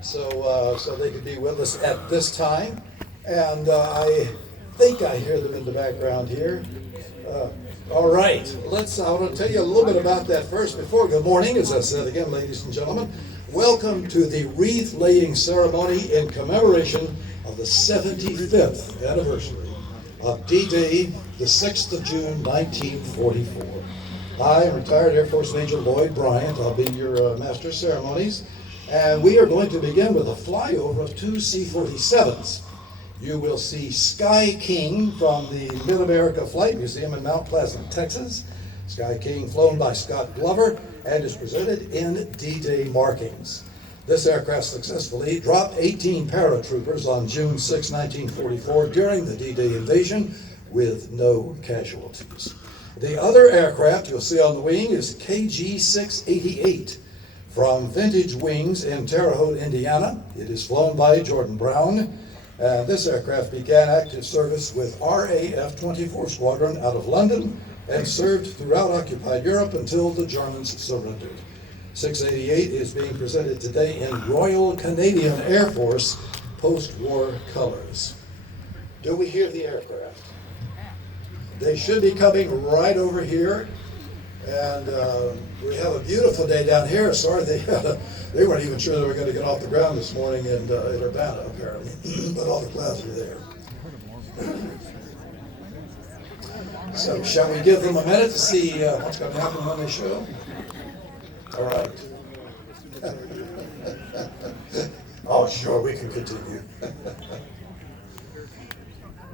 so they could be with us at this time. And I think I hear them in the background here. All right, I want to tell you a little bit about that first before. Good morning, as I said again, ladies and gentlemen. Welcome to the wreath laying ceremony in commemoration of the 75th anniversary of D-Day, the 6th of June, 1944. I am retired Air Force Major Lloyd Bryant. I'll be your master of ceremonies. And we are going to begin with a flyover of two C-47s. You will see Sky King from the Mid-America Flight Museum in Mount Pleasant, Texas. Sky King flown by Scott Glover and is presented in D-Day markings. This aircraft successfully dropped 18 paratroopers on June 6, 1944 during the D-Day invasion with no casualties. The other aircraft you'll see on the wing is KG-688 from Vintage Wings in Terre Haute, Indiana. It is flown by Jordan Brown. This aircraft began active service with RAF 24 Squadron out of London and served throughout occupied Europe until the Germans surrendered. 688 is being presented today in Royal Canadian Air Force post-war colors. Do we hear the aircraft? They should be coming right over here. And we have a beautiful day down here. Sorry, they weren't even sure they were going to get off the ground this morning in Urbana, apparently. But all the clouds are there. So shall we give them a minute to see what's going to happen when they show? All right. Oh, sure, we can continue.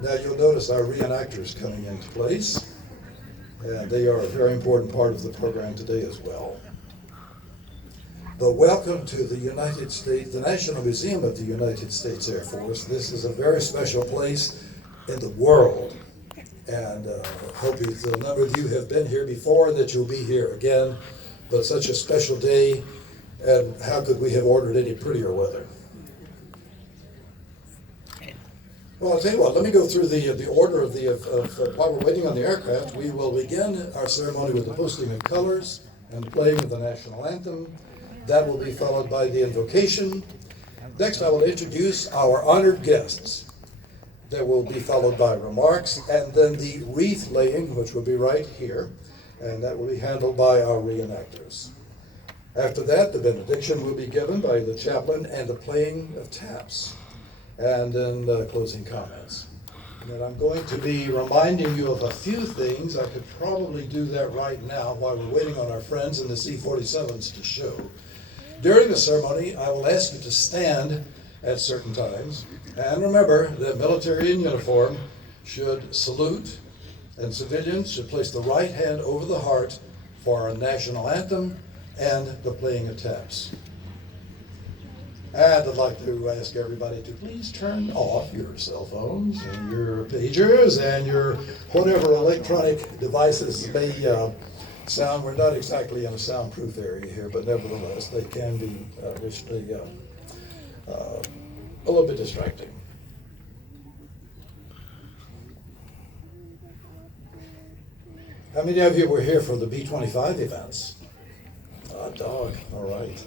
Now you'll notice our reenactors coming into place. And they are a very important part of the program today as well. But welcome to the United States, the National Museum of the United States Air Force. This is a very special place in the world. And I hope a number of you have been here before and that you'll be here again. But such a special day, and how could we have ordered any prettier weather? Well, I'll tell you what, let me go through the order of while we're waiting on the aircraft. We will begin our ceremony with the posting of colors and the playing of the national anthem. That will be followed by the invocation. Next, I will introduce our honored guests. That will be followed by remarks, and then the wreath laying, which will be right here, and that will be handled by our reenactors. After that, the benediction will be given by the chaplain and the playing of taps. And then closing comments. And I'm going to be reminding you of a few things. I could probably do that right now while we're waiting on our friends in the C-47s to show. During the ceremony, I will ask you to stand at certain times. And remember that military in uniform should salute, and civilians should place the right hand over the heart for our national anthem and the playing of taps. And I'd like to ask everybody to please turn off your cell phones and your pagers and your whatever electronic devices may sound. We're not exactly in a soundproof area here, but nevertheless, they can be a little bit distracting. How many of you were here for the B-25 events? Dog, all right.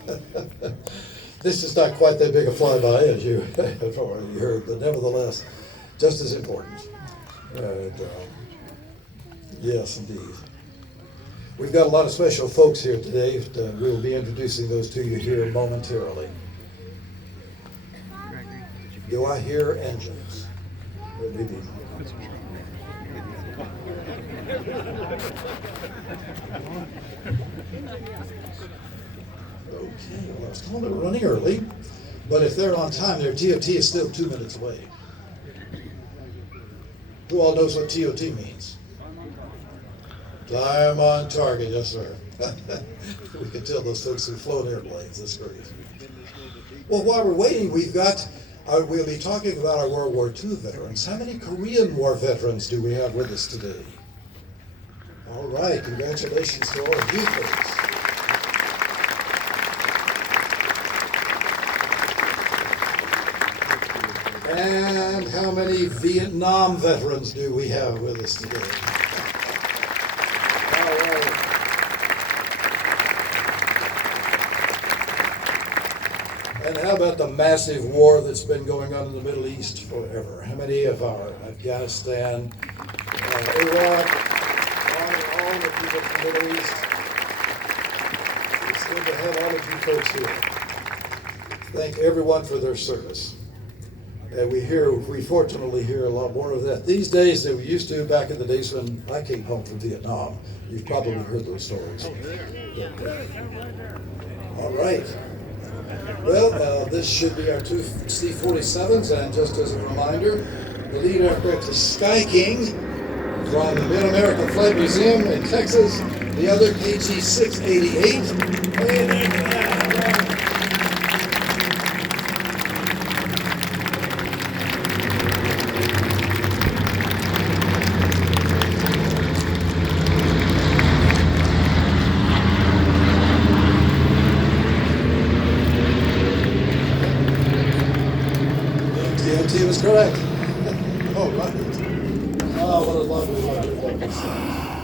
This is not quite that big a flyby as you have already heard, but nevertheless, just as important. And, yes, indeed. We've got a lot of special folks here today. We'll be introducing those to you here momentarily. Do I hear engines? Maybe. Okay, well, I was told they were running early, but if they're on time, their TOT is still 2 minutes away. Who all knows what TOT means? Time on target, yes, sir. We can tell those folks who've flown airplanes. That's great. Well, while we're waiting, we'll be talking about our World War II veterans. How many Korean War veterans do we have with us today? All right, congratulations to all of you folks. And how many Vietnam veterans do we have with us today? All right. And how about the massive war that's been going on in the Middle East forever? How many of our Afghanistan, Iraq, all the people from the Middle East? It's good to have all of you folks here. Thank everyone for their service. And we fortunately hear a lot more of that these days than we used to back in the days when I came home from Vietnam. You've probably heard those stories. All right. Well, this should be our two C-47s, and just as a reminder, the lead aircraft is Sky King from the Mid-American Flight Museum in Texas, the other KG-688. TNT was correct. All right. Oh, what a lovely, lovely, lovely sound.